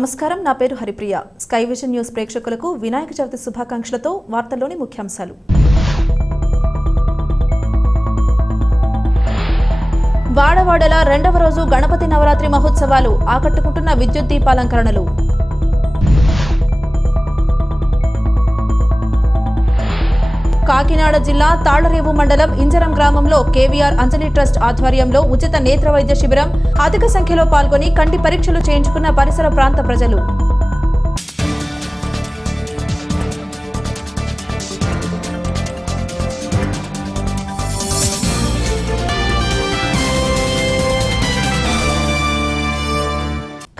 నమస్కారం, నా పేరు హరిప్రియ. స్కై విజన్ న్యూస్ ప్రేక్షకులకు వినాయక చవితి శుభాకాంక్షలతో వార్తల్లోని ముఖ్యాంశాలు. వాడవాడల రెండవ రోజు గణపతి నవరాత్రి మహోత్సవాలు, ఆకట్టుకుంటున్న విద్యుత్ దీపాలంకరణలు. కాకినాడ జిల్లా తాళ్లరేవు మండలం ఇంజరం గ్రామంలో కేవీఆర్ అంజలి ట్రస్ట్ ఆధ్వర్యంలో ఉచిత నేత్ర వైద్య శిబిరం. అధిక సంఖ్యలో పాల్గొని కంటి పరీక్షలు చేయించుకున్న పరిసర ప్రాంత ప్రజలు.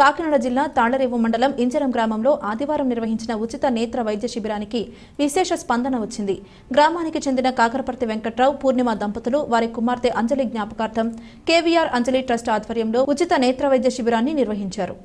కాకినాడ జిల్లా తాళ్లరేవు మండలం ఇంజరం గ్రామంలో ఆదివారం నిర్వహించిన ఉచిత నేత్ర వైద్య శిబిరానికి విశేష స్పందన వచ్చింది. గ్రామానికి చెందిన కాకరపర్తి వెంకట్రావు, పూర్ణిమ దంపతులు వారి కుమార్తె అంజలి జ్ఞాపకార్థం కేవీఆర్ అంజలి ట్రస్ట్ ఆధ్వర్యంలో ఉచిత నేత్ర వైద్య శిబిరాన్ని నిర్వహించారు.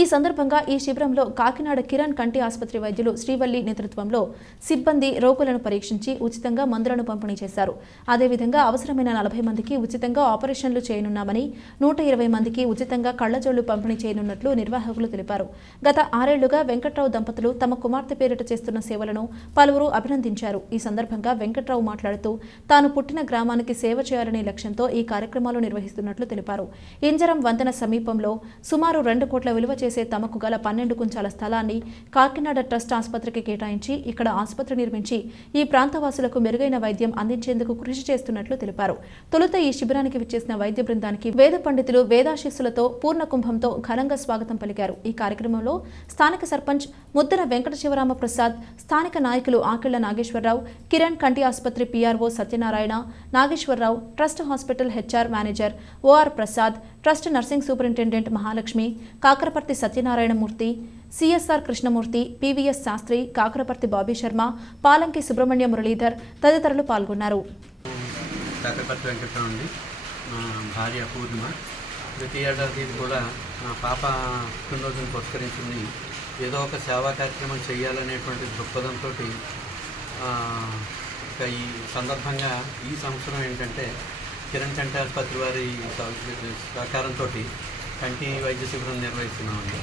ఈ సందర్భంగా ఈ శిబిరంలో కాకినాడ కిరణ్ కంటి ఆసుపత్రి వైద్యులు శ్రీవల్లి నేతృత్వంలో సిబ్బంది రోగులను పరీక్షించి ఉచితంగా మందులను పంపిణీ చేశారు. అదేవిధంగా అవసరమైన 40 మందికి ఉచితంగా ఆపరేషన్లు చేయనున్నామని, 120 మందికి ఉచితంగా కళ్లజోళ్లు పంపిణీ చేయనున్నట్లు నిర్వాహకులు తెలిపారు. గత 6 ఏళ్లుగా వెంకట్రావు దంపతులు తమ కుమార్తె పేరిట చేస్తున్న సేవలను పలువురు అభినందించారు. ఈ సందర్భంగా వెంకట్రావు మాట్లాడుతూ తాను పుట్టిన గ్రామానికి సేవ చేయాలనే లక్ష్యంతో ఈ కార్యక్రమాలు నిర్వహిస్తున్నట్లు తెలిపారు. ఇంజరం వంతెన సమీపంలో సుమారు 2 కోట్ల విలువ చేసే తమకు గల 12 కుంచాల స్థలాన్ని కాకినాడ ట్రస్ట్ ఆసుపత్రికి కేటాయించి ఇక్కడ ఆసుపత్రి నిర్మించి ఈ ప్రాంతవాసులకు మెరుగైన వైద్యం అందించేందుకు కృషి చేస్తున్నట్లు తెలిపారు. తొలుత ఈ శిబిరానికి విచ్చేసిన వైద్య బృందానికి వేద పండితులు వేదాశిస్సులతో పూర్ణ కుంభంతో ఘనంగా స్వాగతం పలికారు. ఈ కార్యక్రమంలో స్థానిక సర్పంచ్ ముద్దన వెంకట శివరామ ప్రసాద్, స్థానిక నాయకులు ఆకిళ్ల నాగేశ్వరరావు, కిరణ్ కంటి ఆసుపత్రి PRO Satyanarayana, Nageswararao, trust hospital HR manager OR Prasad, trust nursing superintendent Mahalakshmi, Kakaraparthi Satyanarayanamurthy, CSR Krishnamurthy, PVS Sastry, Kakaraparthi Bobby Sharma, Palanki Subrahmanya Muralidhar తదితరులు పాల్గొన్నారు. కాకరపర్తి వెంకట్రావు అండి, భార్య పూర్ణిమ. ప్రతి ఏడాది కూడా మా పాప పుట్టినరోజును పురస్కరించింది ఏదో ఒక సేవా కార్యక్రమం చేయాలనేటువంటి దృక్పథంతో ఈ సందర్భంగా ఈ సంవత్సరం ఏంటంటే కిరణ్ కంటి ఆసుపత్రి వారి సహకారంతో కంటి వైద్య శిబిరం నిర్వహిస్తున్నామండి.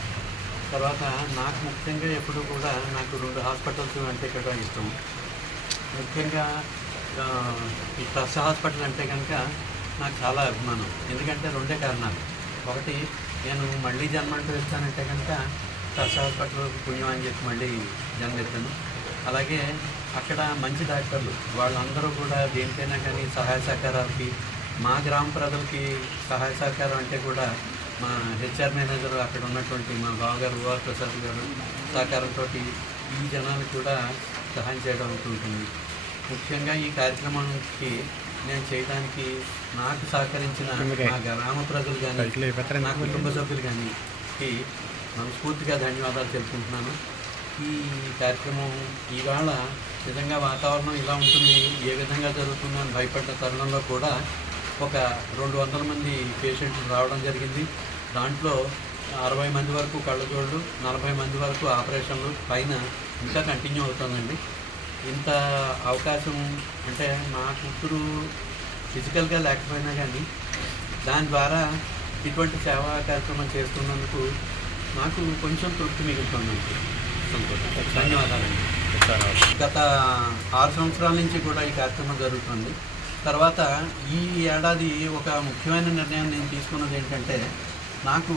తర్వాత నాకు ముఖ్యంగా ఎప్పుడు కూడా నాకు 2 హాస్పిటల్స్ అంటే ఇక్కడ ఇష్టం. ముఖ్యంగా ఈ ట్రస్ట్ హాస్పిటల్ అంటే కనుక నాకు చాలా అభిమానం. ఎందుకంటే 2 కారణాలు. ఒకటి, నేను మళ్ళీ జన్మంటూ ఇస్తానంటే కనుక ట్రస్ట్ హాస్పిటల్ పుణ్యం అని చెప్పి మళ్ళీ జన్మెత్తాను. అలాగే అక్కడ మంచి డాక్టర్లు, వాళ్ళందరూ కూడా దేనికైనా కానీ సహాయ సహకారాలకి, మా గ్రామ ప్రజలకి సహాయ సహకారం అంటే కూడా మా హెచ్ఆర్ మేనేజర్ అక్కడ ఉన్నటువంటి మా బావగారు ఓఆర్ ప్రసాద్ గారు సహకారంతో ఈ జనానికి కూడా సహాయం చేయడం అవుతుంటుంది. ముఖ్యంగా ఈ కార్యక్రమానికి నేను చేయడానికి నాకు సహకరించిన మా గ్రామ ప్రజలు కానీ, నా కుటుంబ సభ్యులు కానీ మనస్ఫూర్తిగా ధన్యవాదాలు తెలుపుకుంటున్నాను. ఈ కార్యక్రమం ఇవాళ నిజంగా వాతావరణం ఇలా ఉంటుంది, ఏ విధంగా జరుగుతుందని భయపడ్డ తరుణంలో కూడా ఒక 200 మంది పేషెంట్లు రావడం జరిగింది. దాంట్లో 60 మంది వరకు కళ్ళజోళ్ళు, 40 మంది వరకు ఆపరేషన్లు, పైన ఇంకా కంటిన్యూ అవుతుందండి. ఇంత అవకాశం అంటే మా కూతురు ఫిజికల్గా లేకపోయినా కానీ దాని ద్వారా ఇటువంటి సేవా కార్యక్రమం చేస్తున్నందుకు నాకు కొంచెం తృప్తి మిగులుతుందండి. సంతోషం. ధన్యవాదాలండి. గత 6 సంవత్సరాల నుంచి కూడా ఈ కార్యక్రమం జరుగుతుంది. తర్వాత ఈ ఏడాది ఒక ముఖ్యమైన నిర్ణయం నేను తీసుకున్నది ఏంటంటే, నాకు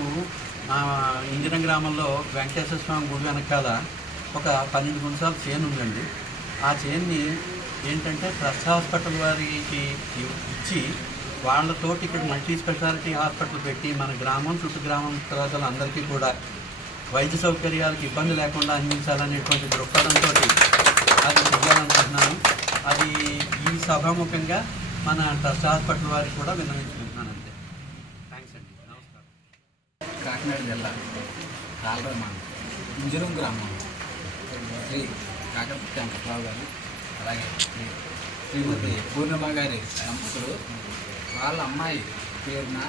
ఇంజరం గ్రామంలో వెంకటేశ్వర స్వామి గుడి వెనకాల ఒక 12 గుంసాల చేను ఉందండి. ఆ చేన్ని ఏంటంటే ట్రస్ట్ హాస్పిటల్ వారికి ఇచ్చి వాళ్ళతోటి ఇక్కడ మల్టీ స్పెషాలిటీ హాస్పిటల్ పెట్టి మన గ్రామం చుట్టూ గ్రామం ప్రజలందరికీ కూడా వైద్య సౌకర్యాలకు ఇబ్బంది లేకుండా అందించాలనేటువంటి దృక్పథంతో అది చేయాలనుకుంటున్నాను. అది ఈ సభాముఖంగా మన ట్రస్ట్ హాస్పిటల్ వారికి కూడా విన్నవించుకుంటున్నాను. అంతే. థ్యాంక్స్ అండి. నమస్కారం. కాకినాడ జిల్లా తాళ్లరేవు మండలం ఇంజరం గ్రామం శ్రీ కాకరపర్తి వెంకట్రావు గారు, అలాగే శ్రీమతి పూర్ణిమ గారి దంపతులు వాళ్ళ అమ్మాయి పేరున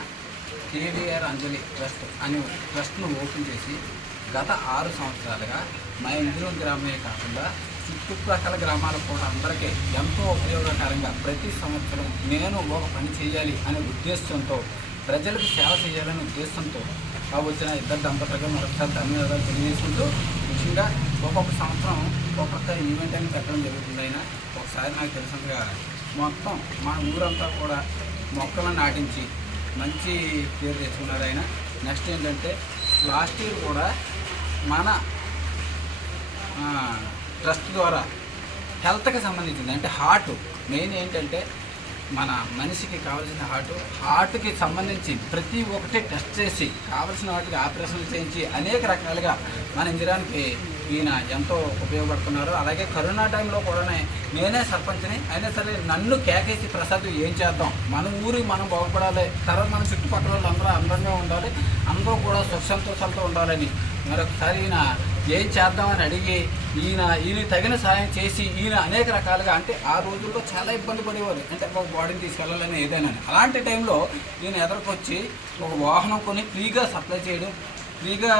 కేవీఆర్ అంజలి ట్రస్ట్ అనే ట్రస్ట్ను ఓపెన్ చేసి గత 6 సంవత్సరాలుగా మా ఇంజరం గ్రామమే కాకుండా చుట్టుప్రక్కల గ్రామాలకు కూడా అందరికీ ఎంతో ఉపయోగకరంగా ప్రతి సంవత్సరం నేను ఒక పని చేయాలి అనే ఉద్దేశంతో, ప్రజలకు సేవ చేయాలనే ఉద్దేశంతో వచ్చిన ఇద్దరు దంపతులుగా మరొకసారి ధన్యవాదాలు తెలియజేసుకుంటూ ముఖ్యంగా ఒక్కొక్క సంవత్సరం ఒక్కొక్క ఈవెంట్ అని పెట్టడం జరుగుతుంది. అయినా ఒకసారి నాకు తెలిసినట్టుగా మొత్తం మన ఊరంతా కూడా మొక్కలను నాటించి మంచి పేరు తెచ్చుకున్నారు ఆయన. నెక్స్ట్ ఏంటంటే లాస్ట్ ఇయర్ కూడా మన ట్రస్ట్ ద్వారా హెల్త్కి సంబంధించింది, అంటే హార్ట్ మెయిన్ ఏంటంటే మన మనిషికి కావాల్సిన హార్ట్కి సంబంధించి ప్రతి ఒక్కటి టెస్ట్ చేసి కావాల్సిన వాటికి ఆపరేషన్లు చేయించి అనేక రకాలుగా మన ఇందిరానికి ఈయన ఎంతో ఉపయోగపడుతున్నారు. అలాగే కరోనా టైంలో కూడా నేనే సర్పంచ్ని అయినా సరే నన్ను కేకేసి ప్రసాద్ ఏం చేద్దాం, మన ఊరికి మనం బాగుపడాలి, తర్వాత మన చుట్టుపక్కల వాళ్ళు అందరూ అందంగా ఉండాలి, అందరూ కూడా సుఖ సంతోషాలతో ఉండాలని మరొకసారి ఈయన ఏం చేద్దామని అడిగి ఈయన తగిన సాయం చేసి ఈయన అనేక రకాలుగా, అంటే ఆ రోజుల్లో చాలా ఇబ్బంది పడేవారు, అంటే ఒక బాడీని తీసుకెళ్ళాలని ఏదైనా. అలాంటి టైంలో ఈయన ఎదురుకొచ్చి ఒక వాహనం కొని ఫ్రీగా సప్లై చేయడం, ఫ్రీగా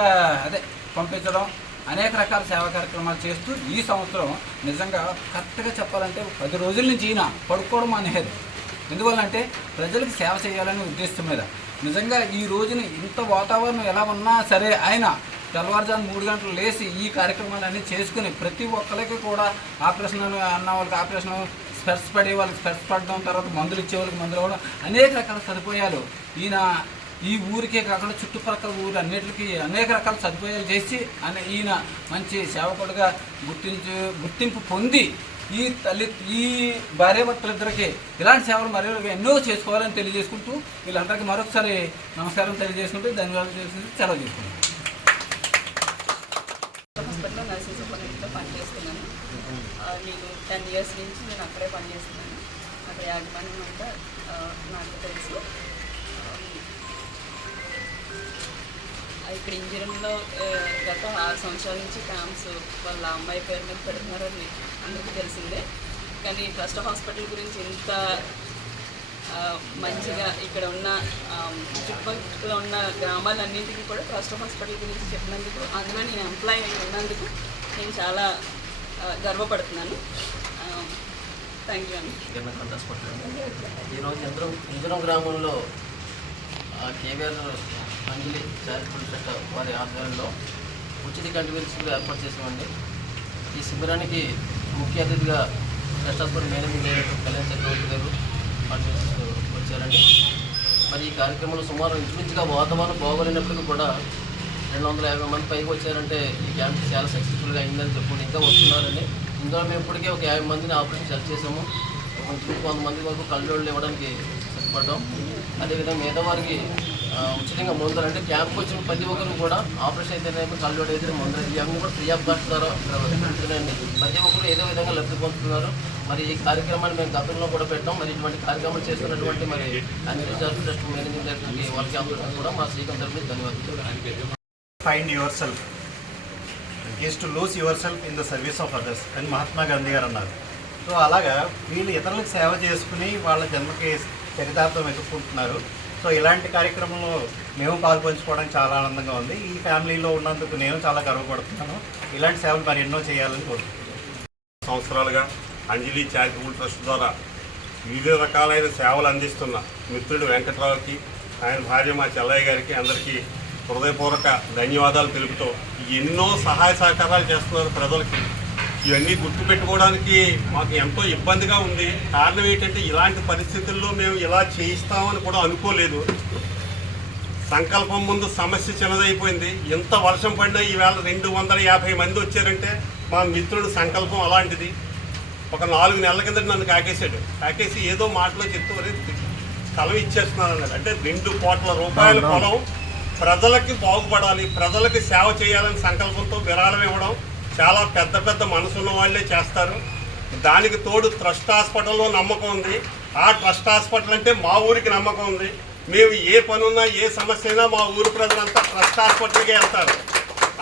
పంపించడం, అనేక రకాల సేవా కార్యక్రమాలు చేస్తూ ఈ సంవత్సరం నిజంగా కరెక్ట్గా చెప్పాలంటే 10 రోజుల నుంచి ఈయన పడుకోవడం అనేది. ఎందువల్లంటే ప్రజలకు సేవ చేయాలనే ఉద్దేశం మీద నిజంగా ఈ రోజున ఇంత వాతావరణం ఎలా ఉన్నా సరే ఆయన తెల్లవారుజాము 3 గంటలు లేచి ఈ కార్యక్రమాలన్నీ చేసుకుని ప్రతి ఒక్కరికి కూడా ఆపరేషన్ అన్న వాళ్ళకి ఆపరేషన్, స్పెట్స్ పడే వాళ్ళకి స్పెట్స్ పడడం, తర్వాత మందులు ఇచ్చే వాళ్ళకి మందులు ఇవ్వడం, అనేక రకాల సదుపాయాలు ఈయన ఈ ఊరికే కాకుండా చుట్టుపక్కల ఊరు అన్నిటికీ అనేక రకాల సదుపాయాలు చేసి ఈయన మంచి సేవకుడిగా గుర్తింపు పొంది ఈ భార్యాభర్తలిద్దరికీ ఇలాంటి సేవలు మరొక ఎన్నో చేసుకోవాలని తెలియజేసుకుంటూ వీళ్ళందరికీ మరొకసారి నమస్కారం తెలియజేసుకుంటూ ధన్యవాదాలు చేసుకుంటూ సెలవు చేసుకుంటాం. హాస్పిటల్లో నర్సింగ్ సూపరింటెండెంట్గా పనిచేస్తున్నాను. నేను 10 years నుంచి నేను అక్కడే పనిచేస్తున్నాను. అక్కడ యాజమాన్యం అంతా నాకు తెలుసు. ఇక్కడ ఇంజనీరింగ్లో గత 6 సంవత్సరాల నుంచి క్యాంప్స్ వాళ్ళ అమ్మాయి పేరు మీద పెడుతున్నారని అందరికీ తెలిసిందే. కానీ ట్రస్ట్ హాస్పిటల్ గురించి ఇంత మంచిగా ఇక్కడ ఉన్న చుట్టుపక్కల ఉన్న గ్రామాలన్నింటికి కూడా ట్రస్ట్ హాస్పిటల్ గురించి చెప్పినందుకు, అందులో నేను ఎంప్లాయ్ అయి ఉన్నందుకు నేను చాలా గర్వపడుతున్నాను. థ్యాంక్ యూ అండి. ఈరోజు ఇంజనం గ్రామంలో కేవీఆర్ అంజలి చారిటబుల్ ట్రస్ట్ వారి ఆధ్వర్యంలో ఉచిత కంటి శిబిరం ఏర్పాటు చేసామండి. ఈ శిబిరానికి ముఖ్య అతిథిగా trust hospital managing director Kalyan Chakravarthi గారు వచ్చారండి. మరి ఈ కార్యక్రమంలో సుమారు ఇంచుమించుగా వాతావరణం బాగోలేనప్పటికీ కూడా 250 మంది పైకి వచ్చారంటే ఈ క్యాంప్ చాలా సక్సెస్ఫుల్గా అయిందని చెప్పుకుంటే ఇంకా వస్తున్నారండి. ఇందులో మేము ఇప్పటికే ఒక 50 మందిని ఆపరేషన్ సెలెక్ట్ చేసాము. ఒక 100 మంది వరకు కళ్ళజోళ్ళు ఇవ్వడానికి సిద్ధపడ్డాం. అదేవిధంగా పేదవారికి ఉచితంగా మందులు, అంటే క్యాంప్కి వచ్చిన ప్రతి ఒక్కరు కూడా ఆపరేషన్ అయితేనేమో కళ్ళజోడు అయితే మందులు ఇవన్నీ కూడా ఫ్రీ ఆఫ్ కాస్ట్ ద్వారా పెడుతున్నాయండి. ప్రతి ఒక్కరు ఏదో విధంగా లబ్ధి పొందుతున్నారు. మరి ఈ కార్యక్రమాన్ని మేము గతంలో కూడా పెట్టాం. మరి ఇటువంటి కార్యక్రమాలు చేస్తున్నటువంటి మరి అంజలి చారిటబుల్ ట్రస్ట్ మేనేజింగ్ డైరెక్టర్కి వాళ్ళకి అందరికీ కూడా మా శ్రీకాంత్ తరఫున ధన్యవాదాలు. Find yourself is to lose yourself in the service of others అని మహాత్మా గాంధీ గారు అన్నారు. సో అలాగా వీళ్ళు ఇతరులకు సేవ చేసుకుని వాళ్ళ జన్మకి చరితార్థం వెతుక్కుంటున్నారు. సో ఇలాంటి కార్యక్రమంలో మేము పాల్పంచుకోవడానికి చాలా ఆనందంగా ఉంది. ఈ ఫ్యామిలీలో ఉన్నందుకు నేను చాలా గర్వపడుతున్నాను. ఇలాంటి సేవలు మరి ఎన్నో చేయాలని కోరుకుంటున్నాను. సంవత్సరాలుగా అంజలి చారిటబుల్ ట్రస్ట్ ద్వారా వివిధ రకాలైన సేవలు అందిస్తున్న మిత్రుడు వెంకట్రావుకి, ఆయన భార్య మా చెల్లయ్య గారికి అందరికీ హృదయపూర్వక ధన్యవాదాలు తెలుపుతూ ఎన్నో సహాయ సహకారాలు చేస్తున్నారు ప్రజలకి. ఇవన్నీ గుర్తుపెట్టుకోవడానికి మాకు ఎంతో ఇబ్బందిగా ఉంది. కారణం ఏంటంటే ఇలాంటి పరిస్థితుల్లో మేము ఇలా చేయిస్తామని కూడా అనుకోలేదు. సంకల్పం ముందు సమస్య చిన్నదైపోయింది. ఎంత వర్షం పడినా ఈవేళ 250 మంది వచ్చారంటే మా మిత్రుడు సంకల్పం అలాంటిది. ఒక 4 నెలల కింద నన్ను కాకేసి ఏదో మాటలో చెప్తూ స్థలం ఇచ్చేస్తున్నాను అన్నాడు. అంటే 2 కోట్ల రూపాయల పొలం ప్రజలకి బాగుపడాలి, ప్రజలకి సేవ చేయాలని సంకల్పంతో విరాళం ఇవ్వడం చాలా పెద్ద పెద్ద మనసున్న వాళ్ళే చేస్తారు. దానికి తోడు ట్రస్ట్ హాస్పిటల్లో నమ్మకం ఉంది. ఆ ట్రస్ట్ హాస్పిటల్ అంటే మా ఊరికి నమ్మకం ఉంది. మేము ఏ పనున్నా ఏ సమస్య అయినా మా ఊరు ప్రజలంతా ట్రస్ట్ హాస్పిటల్కే వెళ్తారు.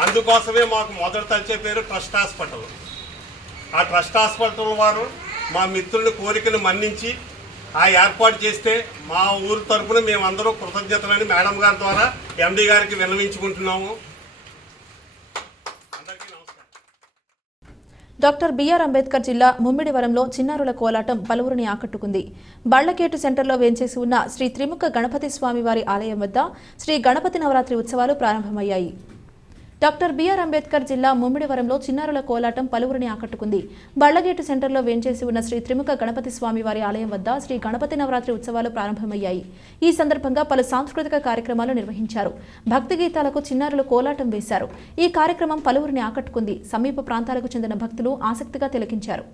అందుకోసమే మాకు మొదట తలిచే పేరు ట్రస్ట్ హాస్పిటల్. ఆ ట్రస్ట్ హాస్పిటల్ వారు మా మిత్రుని కోరికను మన్నించి ఆ ఏర్పాటు చేస్తే మా ఊరు తరఫున మేమందరూ కృతజ్ఞతలని మేడం గారి ద్వారా ఎండి గారికి విన్నవించుకుంటున్నాము. డాక్టర్ బిఆర్ అంబేద్కర్ జిల్లా ముమ్మిడివరంలో చిన్నారుల కోలాటం పలువురిని ఆకట్టుకుంది. బళ్లకేటు సెంటర్లో వేంచేసి ఉన్న శ్రీ త్రిముఖ గణపతి స్వామివారి ఆలయం వద్ద శ్రీ గణపతి నవరాత్రి ఉత్సవాలు ప్రారంభమయ్యాయి. డాక్టర్ బిఆర్ అంబేద్కర్ జిల్లా ముమ్మిడివరంలో చిన్నారుల కోలాటం పలువురిని ఆకట్టుకుంది. బళ్లగేటు సెంటర్లో వేంచేసి ఉన్న శ్రీ త్రిముఖ గణపతి స్వామివారి ఆలయం వద్ద శ్రీ గణపతి నవరాత్రి ఉత్సవాలు ప్రారంభమయ్యాయి. ఈ సందర్భంగా పలు సాంస్కృతిక కార్యక్రమాలు నిర్వహించారు. భక్తి గీతాలకు చిన్నారులు కోలాటం వేశారు. ఈ కార్యక్రమం పలువురిని ఆకట్టుకుంది. సమీప ప్రాంతాలకు చెందిన భక్తులు ఆసక్తిగా తిలకించారు.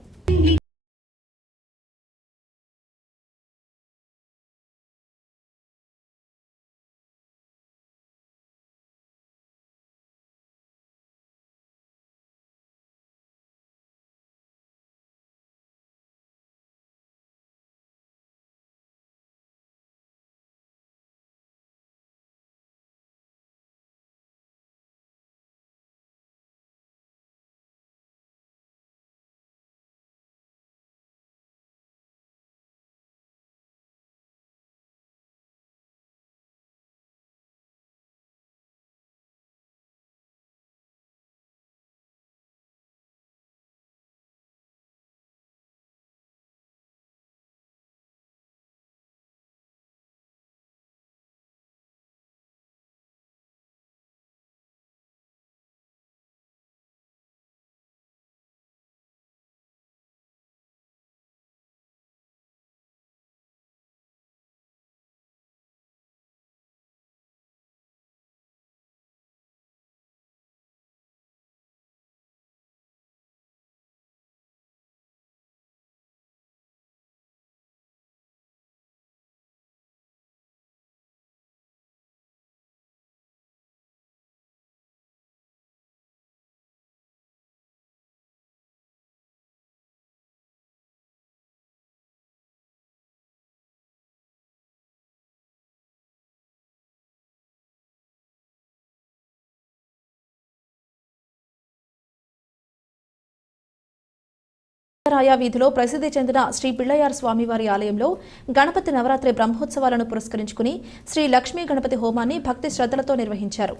రాయ వీధిలో ప్రసిద్ధి చెందిన శ్రీ పిళ్ళయార్ స్వామివారి ఆలయంలో గణపతి నవరాత్రి బ్రహ్మోత్సవాలను పురస్కరించుకుని శ్రీ లక్ష్మీ గణపతి హోమాన్ని భక్తి శ్రద్ధలతో నిర్వహించారు.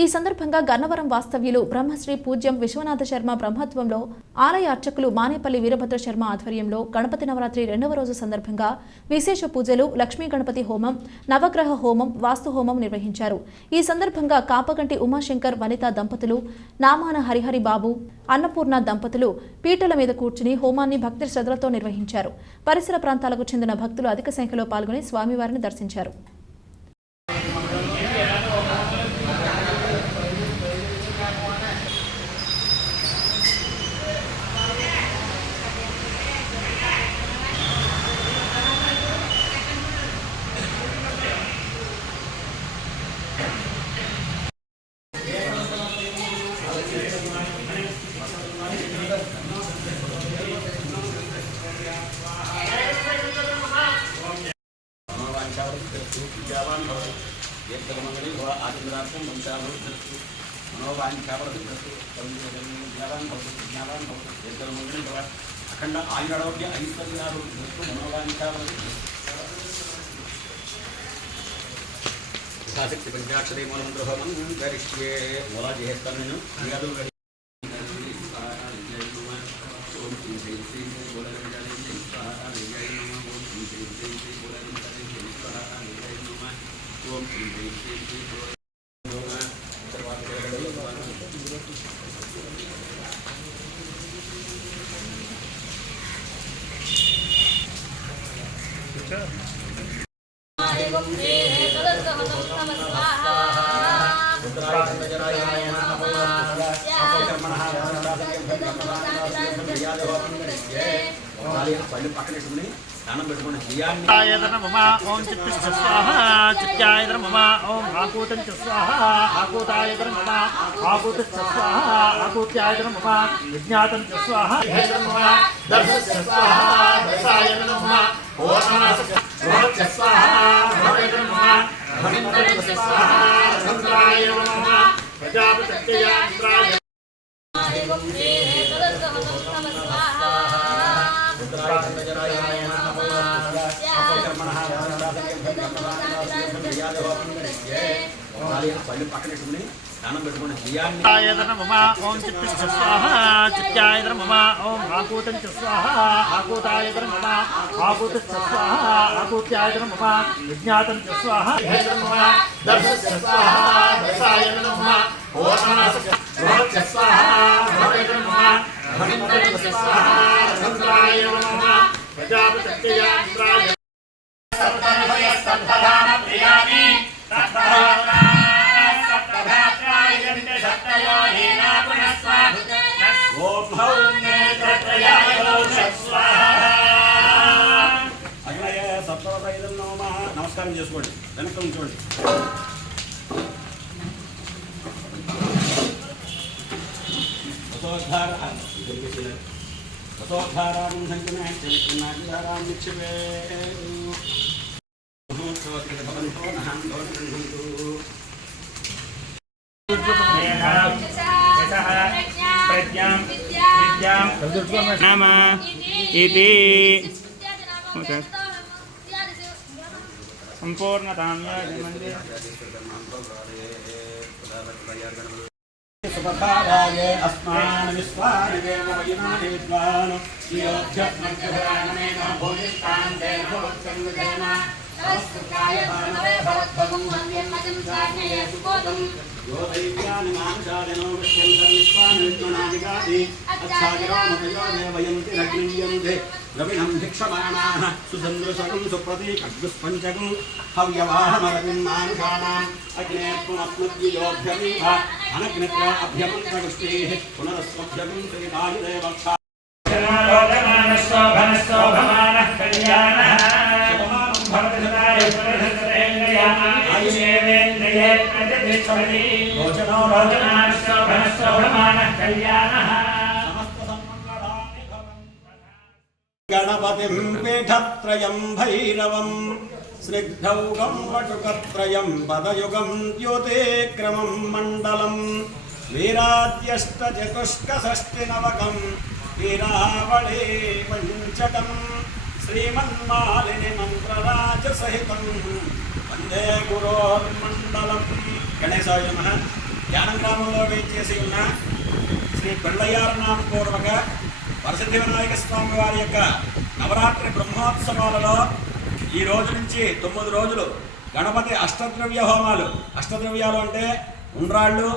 ఈ సందర్భంగా గన్నవరం వాస్తవ్యులు బ్రహ్మశ్రీ పూజ్యం విశ్వనాథ శర్మ బ్రహ్మత్వంలో ఆలయ అర్చకులు మానేపల్లి వీరభద్ర శర్మ ఆధ్వర్యంలో గణపతి నవరాత్రి 2వ రోజు సందర్భంగా విశేష పూజలు, లక్ష్మీ గణపతి హోమం, నవగ్రహ హోమం, వాస్తు హోమం నిర్వహించారు. ఈ సందర్భంగా కాపగంటి ఉమాశంకర్ వనితా దంపతులు, నామాన హరిహరి బాబు, అన్నపూర్ణ దంపతులు పీటల మీద కూర్చుని హోమాన్ని భక్తి శ్రద్ధలతో నిర్వహించారు. పరిసర ప్రాంతాలకు చెందిన భక్తులు అధిక సంఖ్యలో పాల్గొని స్వామివారిని దర్శించారు. అఖండ ఆయురారోగ్య ఐశ్వర్యాలు యథాశక్తి పంచాక్షరి మూలమంత్రహోమం గరిష్యే మూలా చేస్తాను. పళ్ళు పక్కన పెట్టుకుని దానం పెట్టుకుని ఓం చిత్తిష్ట స్వాహ చిత్యాయతన మమ ఓం ఆకూతం చ స్వాహ ఆకూతాయతన మమ ఆకూతిష్ట స్వాహ ఆకూత్యాయతన మమ విజ్ఞాతం చ స్వాహ మమ దర్శస్య స్వాహ దర్శాయతన మమ ఓర్ణాస స్వాహ భవేతన మమ భవింతర స్వాహ సంత్రాయ మమ ప్రజాపత్యాయ పళ్ళు పక్కన పెట్టుకుని దానం పెట్టుకుని ఓం చిత్తిష్ట స్వాహ చిత్య चित्याय नमः ओम आकूतं च स्वाहा आकूताय नमः आकूतं च स्वाहा आकूत्याय नमः विज्ञातं च स्वाहा नमः दर्शस्य स्वाहा दर्शाय नमः ओषास्य स्वाहा भवे नमः भविन्द्रस्य स्वाहा चन्द्राय नमः प्रजापतये इंद्राय सप्तभय सप्तधाम प्रियानि నమస్కారం చేసుకోండి వెనక ఉంచండి వసోద్ధారాం సంకనాం నిక్షిపే नाम इति संपूर्णतां सुखकाराय अस्मान् विश्वान् वेमवयिनानि विद्वान् योऽध्यत्मध्यभरागमेन भूयिष्ठान् तेन भवत्संविदेन नमस्कृताय भानवे भवद्भगं वन्द्यन्मजं साज्ञये सुबोधम् यो दैव्यानि मानुषादिनो विश्वन्तन् विश्वान् विद्मनादिगादि अच्छादिरामतयो देवयन्ति नग्नियन्ति रविणं भिक्षमाणाः सुसन्दृशकं सुप्रतीकग्युस्पञ्चकं हव्यवाहमरविं मानुषाणाम् अग्ने त्वमस्मद्योभ्यमीह अनग्नित्वा अभ्यमन्तगुष्टेः पुनरस्वभ्यगं श्रीकायुदेवक्षा शोभनः कल्याणः भवति सदाय आयुषेवेन्द्रिये प्रतिष्ठति रोचनो रोचमानः शोभनः कल्याणः गणपतिं पीठत्रयं भैरवं स्निग्धौगं वटुकत्रयं पदयुगं द्योतेक्रमं मण्डलं वीराद्यष्टचतुष्कषष्टिनवकं वीरावळे पञ्चकं श्रीमन्मालिनि मन्त्रराजसहितं वन्दे गुरोर्मण्डलं गणेशाय नमः జ్ఞానంగ్రామంలో వేచేసి ఉన్న శ్రీ పెళ్ళయ్యారనామ పూర్వక వరసిద్ధి వినాయక స్వామి వారి యొక్క నవరాత్రి బ్రహ్మోత్సవాలలో ఈ రోజు నుంచి 9 రోజులు గణపతి అష్టద్రవ్య హోమాలు. అష్టద్రవ్యాలు అంటే ఉండ్రాళ్ళు,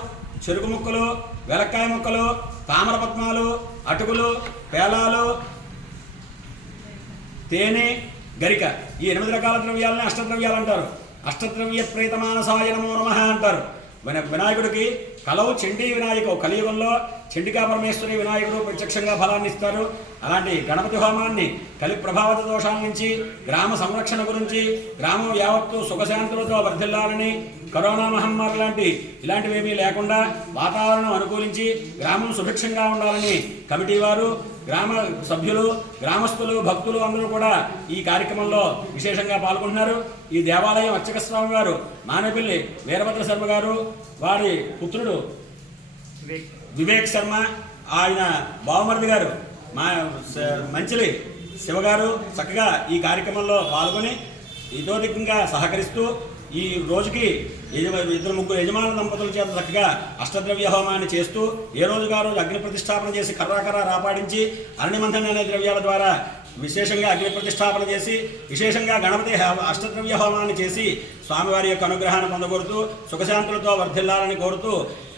చెరుకు ముక్కలు, వెలక్కాయ ముక్కలు, తామర పద్మాలు, అటుకులు, పేలాలు, తేనె, గరిక, ఈ 8 రకాల ద్రవ్యాలని అష్టద్రవ్యాలు అంటారు. అష్టద్రవ్య ప్రేతమానసాయ నమో నమః అంటారు. వినాయకుడికి కలవు చండీ వినాయకు కలియుగంలో చండికా పరమేశ్వరి వినాయకుడు ప్రత్యక్షంగా ఫలాన్ని ఇస్తారు. అలాంటి గణపతి హోమాన్ని కలి ప్రభావిత దోషాల నుంచి, గ్రామ సంరక్షణ గురించి, గ్రామం యావత్తు సుఖశాంతులతో వర్ధిల్లాలని, కరోనా మహమ్మారి లాంటి ఇలాంటివేమీ లేకుండా వాతావరణం అనుకూలించి గ్రామం సుభిక్షంగా ఉండాలని కమిటీ వారు, గ్రామ సభ్యులు, గ్రామస్తులు, భక్తులు అందరూ కూడా ఈ కార్యక్రమంలో విశేషంగా పాల్గొంటున్నారు. ఈ దేవాలయం అర్చక స్వామి వారు మానేపల్లి వీరభద్ర శర్మ గారు, వారి పుత్రుడు వివేక్ శర్మ, ఆయన బావమరిది గారు మంచిలి శివగారు చక్కగా ఈ కార్యక్రమంలో పాల్గొని ఇతోధికంగా సహకరిస్తూ ఈ రోజుకి 2-3 యజమాన దంపతుల చేత చక్కగా అష్టద్రవ్య హోమాన్ని చేస్తూ ఏ రోజుగా రోజు అగ్ని ప్రతిష్టాపన చేసి కర్రాకర్ర రాపాడించి అరణిమంథన అనే ద్రవ్యాల ద్వారా విశేషంగా అగ్ని ప్రతిష్టాపన చేసి విశేషంగా గణపతి అష్టద్రవ్య హోమాన్ని చేసి స్వామివారి యొక్క అనుగ్రహాన్ని పొందగోరుతూ సుఖశాంతులతో వర్ధిల్లాలని కోరుతూ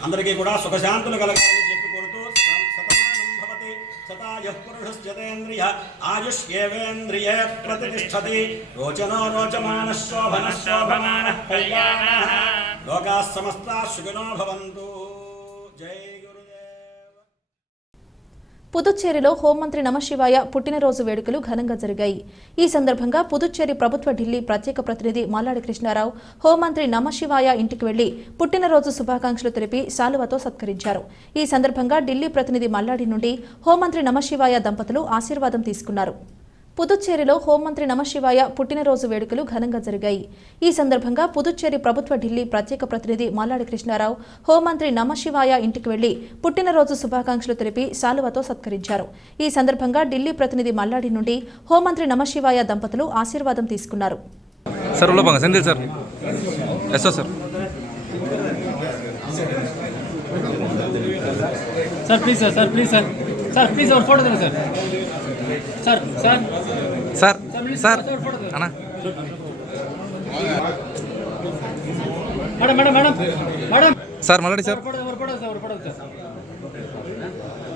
అందరికీ కూడా సుఖశాంతులు కలగాలని చెప్పి కోరుతూ శతమానం భవతి శతాయుః పురుషశ్చతేంద్రియ ఆయుష్యేవేంద్రియే ప్రతిష్ఠతి రోచనో రోచమానః శోభనః శోభమానః కళ్యాణః లోకాః సమస్తాః సుఖినో భవంతు. జై పుదుచ్చేరిలో హోంమంత్రి నమశివాయ పుట్టినరోజు వేడుకలు ఘనంగా జరిగాయి. ఈ సందర్భంగా పుదుచ్చేరి ప్రభుత్వ ఢిల్లీ ప్రత్యేక ప్రతినిధి మల్లాడి కృష్ణారావు హోంమంత్రి నమశివాయ ఇంటికి వెళ్లి పుట్టినరోజు శుభాకాంక్షలు తెలిపి శాలువతో సత్కరించారు. ఈ సందర్భంగా ఢిల్లీ ప్రతినిధి మల్లాడి నుండి హోంమంత్రి నమశివాయ దంపతులు ఆశీర్వాదం తీసుకున్నారు. పుదుచ్చేరిలో హోంమంత్రి నమశివాయ పుట్టినరోజు వేడుకలు ఘనంగా జరిగాయి. ఈ సందర్భంగా పుదుచ్చేరి ప్రభుత్వ ఢిల్లీ ప్రత్యేక ప్రతినిధి మల్లాడి కృష్ణారావు హోంమంత్రి నమశివాయ ఇంటికి వెళ్లి పుట్టినరోజు శుభాకాంక్షలు తెలిపి శాలువతో సత్కరించారు. ఈ సందర్భంగా ఢిల్లీ ప్రతినిధి మల్లాడి నుండి హోంమంత్రి నమశివాయ దంపతులు ఆశీర్వాదం తీసుకున్నారు. సార్ ప్లీజ్ ఒక ఫోటో తీయండి సార్ సార్ సార్ సార్ అన్న madam madam madam madam sir మళ్ళీ sir photo sir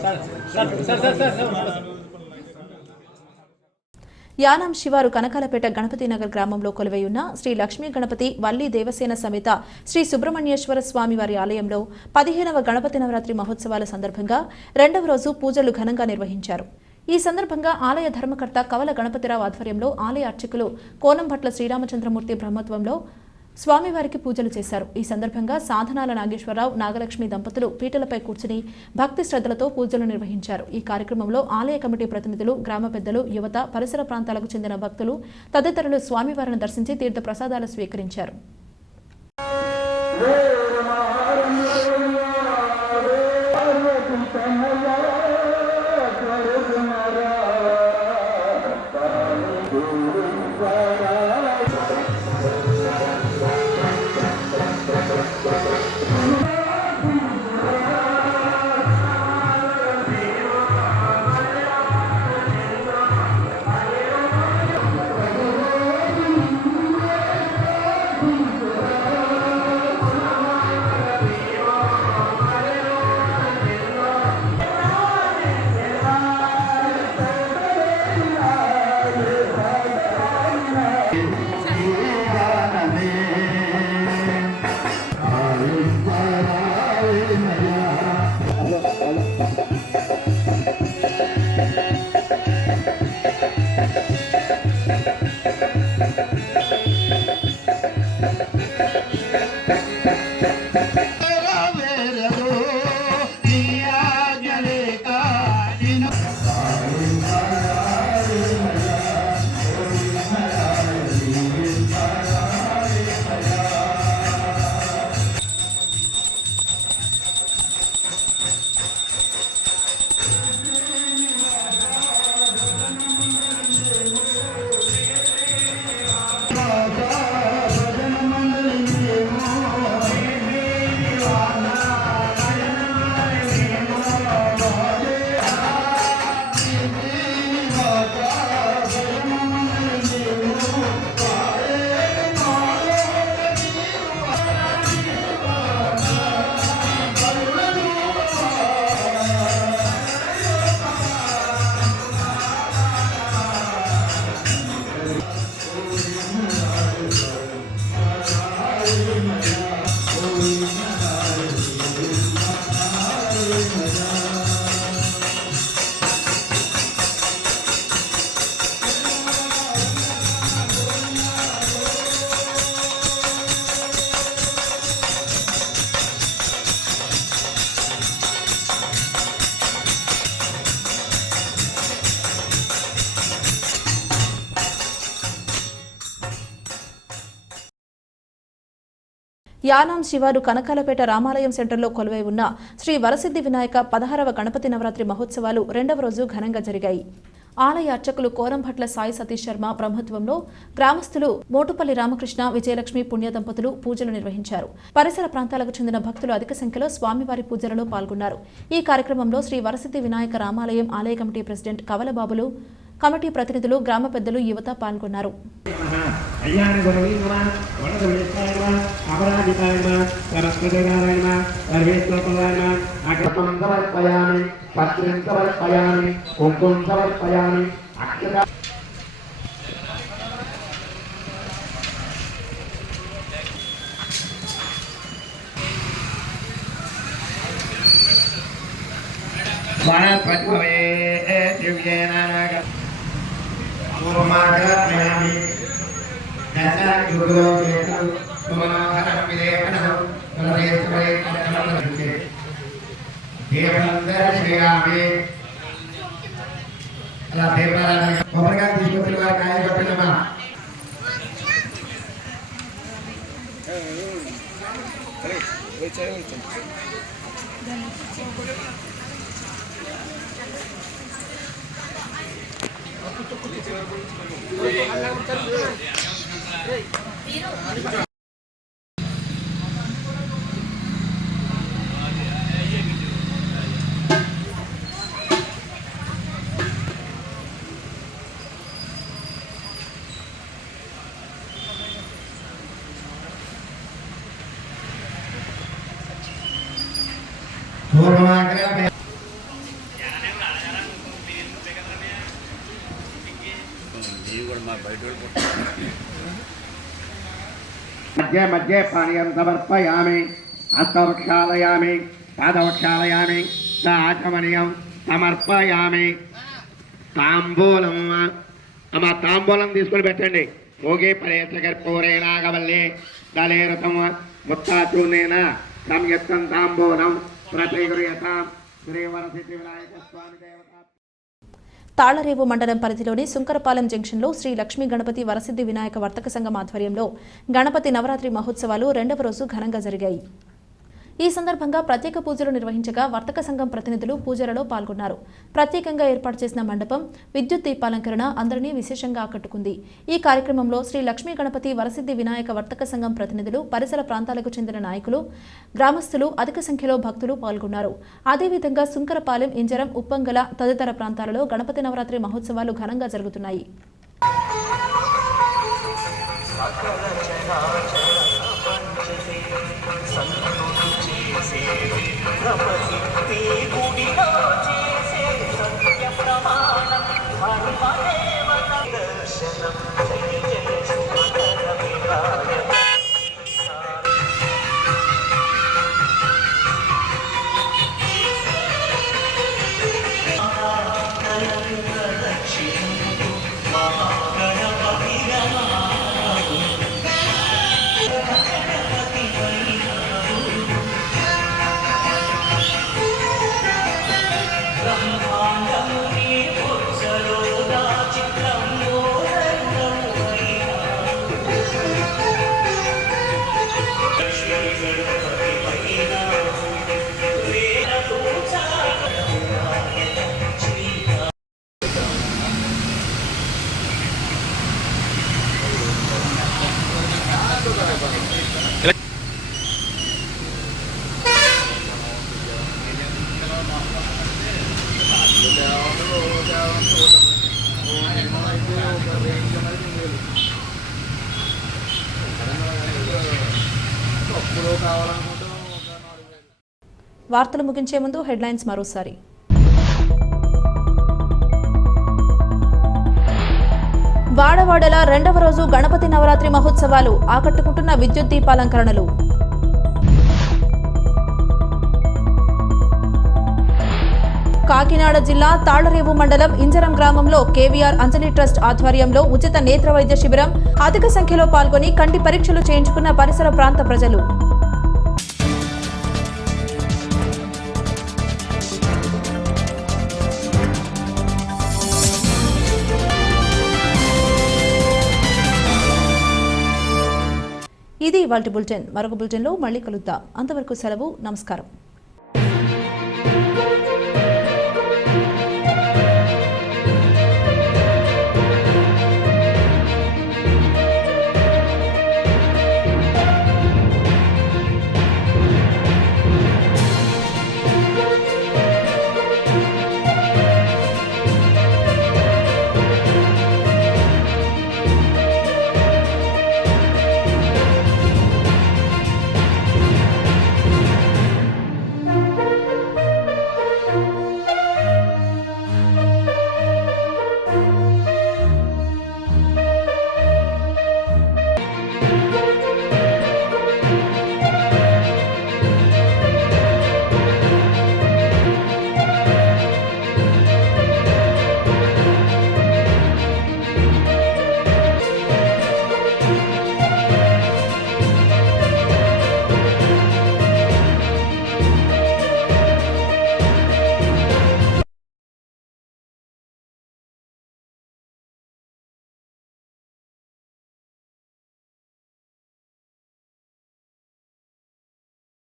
sir sir sir Yanam శివారు కనకాలపేట గణపతి నగర్ గ్రామంలో కొలువై ఉన్న శ్రీ లక్ష్మీ గణపతి వల్లి దేవసేన సమేత శ్రీ సుబ్రహ్మణ్యేశ్వర స్వామి వారి ఆలయంలో 15వ గణపతి నవరాత్రి మహోత్సవాల సందర్భంగా 2వ రోజు పూజలు ఘనంగా నిర్వహించారు. ఈ సందర్భంగా ఆలయ ధర్మకర్త కవల గణపతిరావు ఆధ్వర్యంలో ఆలయ అర్చకులు కోనంభట్ల శ్రీరామచంద్రమూర్తి బ్రహ్మత్వంలో స్వామివారికి పూజలు చేశారు. ఈ సందర్భంగా సాధనాల నాగేశ్వరరావు నాగలక్ష్మి దంపతులు పీటలపై కూర్చుని భక్తి శ్రద్ధలతో పూజలు నిర్వహించారు. ఈ కార్యక్రమంలో ఆలయ కమిటీ ప్రతినిధులు, గ్రామ పెద్దలు, యువత, పరిసర ప్రాంతాలకు చెందిన భక్తులు తదితరులు స్వామివారిని దర్శించి తీర్థ ప్రసాదాలు స్వీకరించారు. యానాం శివారు కనకాలపేట రామాలయం సెంటర్లో కొలువై ఉన్న శ్రీ వరసిద్ధి వినాయక 16వ గణపతి నవరాత్రి మహోత్సవాలు 2వ రోజు ఘనంగా జరిగాయి. ఆలయ అర్చకులు కోరంభట్ల సాయి సతీష్ శర్మ బ్రహ్మత్వంలో గ్రామస్తులు మోటుపల్లి రామకృష్ణ, విజయలక్ష్మి పుణ్య దంపతులు పూజలు నిర్వహించారు. పరిసర ప్రాంతాలకు చెందిన భక్తులు అధిక సంఖ్యలో స్వామివారి పూజలలో పాల్గొన్నారు. ఈ కార్యక్రమంలో శ్రీ వరసిద్ధి వినాయక రామాలయం ఆలయ కమిటీ ప్రెసిడెంట్ కవలబాబులు, కమిటీ ప్రతినిధులు, గ్రామ పెద్దలు, యువత పాల్గొన్నారు. मध्ये मध्ये पानीयं समर्पयामि हस्तवक्षालयामि पादवक्षालयामि च आचमनीयं समर्पयामि తాంబూలం అమ్మ తాంబూలం తీసుకొని పెట్టండి భోగి పరేశకర్పూరే నాగవల్లి దళేరథం ముత్తాచూర్ణేన సంయుక్తం తాంబూలం ప్రతిగృహ్యతాం శ్రీవరసిద్ధి వినాయక స్వామి దేవత. తాళ్లరేవు మండలం పరిధిలోని సుంకరపాలెం జంక్షన్లో శ్రీ లక్ష్మీ గణపతి వరసిద్ధి వినాయక వర్తక సంఘం ఆధ్వర్యంలో గణపతి నవరాత్రి మహోత్సవాలు 2వ రోజు ఘనంగా జరిగాయి. ఈ సందర్భంగా ప్రత్యేక పూజలు నిర్వహించగా వర్తక సంఘం ప్రతినిధులు పూజలలో పాల్గొన్నారు. ప్రత్యేకంగా ఏర్పాటు చేసిన మండపం, విద్యుత్ దీపాలంకరణ అందరినీ విశేషంగా ఆకట్టుకుంది. ఈ కార్యక్రమంలో శ్రీ లక్ష్మీ గణపతి వరసిద్ధి వినాయక వర్తక సంఘం ప్రతినిధులు, పరిసర ప్రాంతాలకు చెందిన నాయకులు, గ్రామస్తులు, అధిక సంఖ్యలో భక్తులు పాల్గొన్నారు. అదేవిధంగా సుంకరపాలెం, ఇంజరం, ఉప్పంగల తదితర ప్రాంతాలలో గణపతి నవరాత్రి మహోత్సవాలు ఘనంగా జరుగుతున్నాయి. వార్తలు ముగించే ముందు హెడ్లైన్స్ మరోసారి. వాడవాడల 2వ రోజు గణపతి నవరాత్రి మహోత్సవాలు, ఆకట్టుకుంటున్న విద్యుత్ దీపాలంకరణలు. కాకినాడ జిల్లా తాళ్లరేవు మండలం ఇంజరం గ్రామంలో కేవీఆర్ అంజలి ట్రస్ట్ ఆధ్వర్యంలో ఉచిత నేత్ర వైద్య శిబిరం, అధిక సంఖ్యలో పాల్గొని కంటి పరీక్షలు చేయించుకున్న పరిసర ప్రాంత ప్రజలు. ఇది ఇవాల్టి బులెటిన్. మరొక బులెటిన్లో మళ్ళీ కలుద్దాం. అంతవరకు సెలవు. నమస్కారం.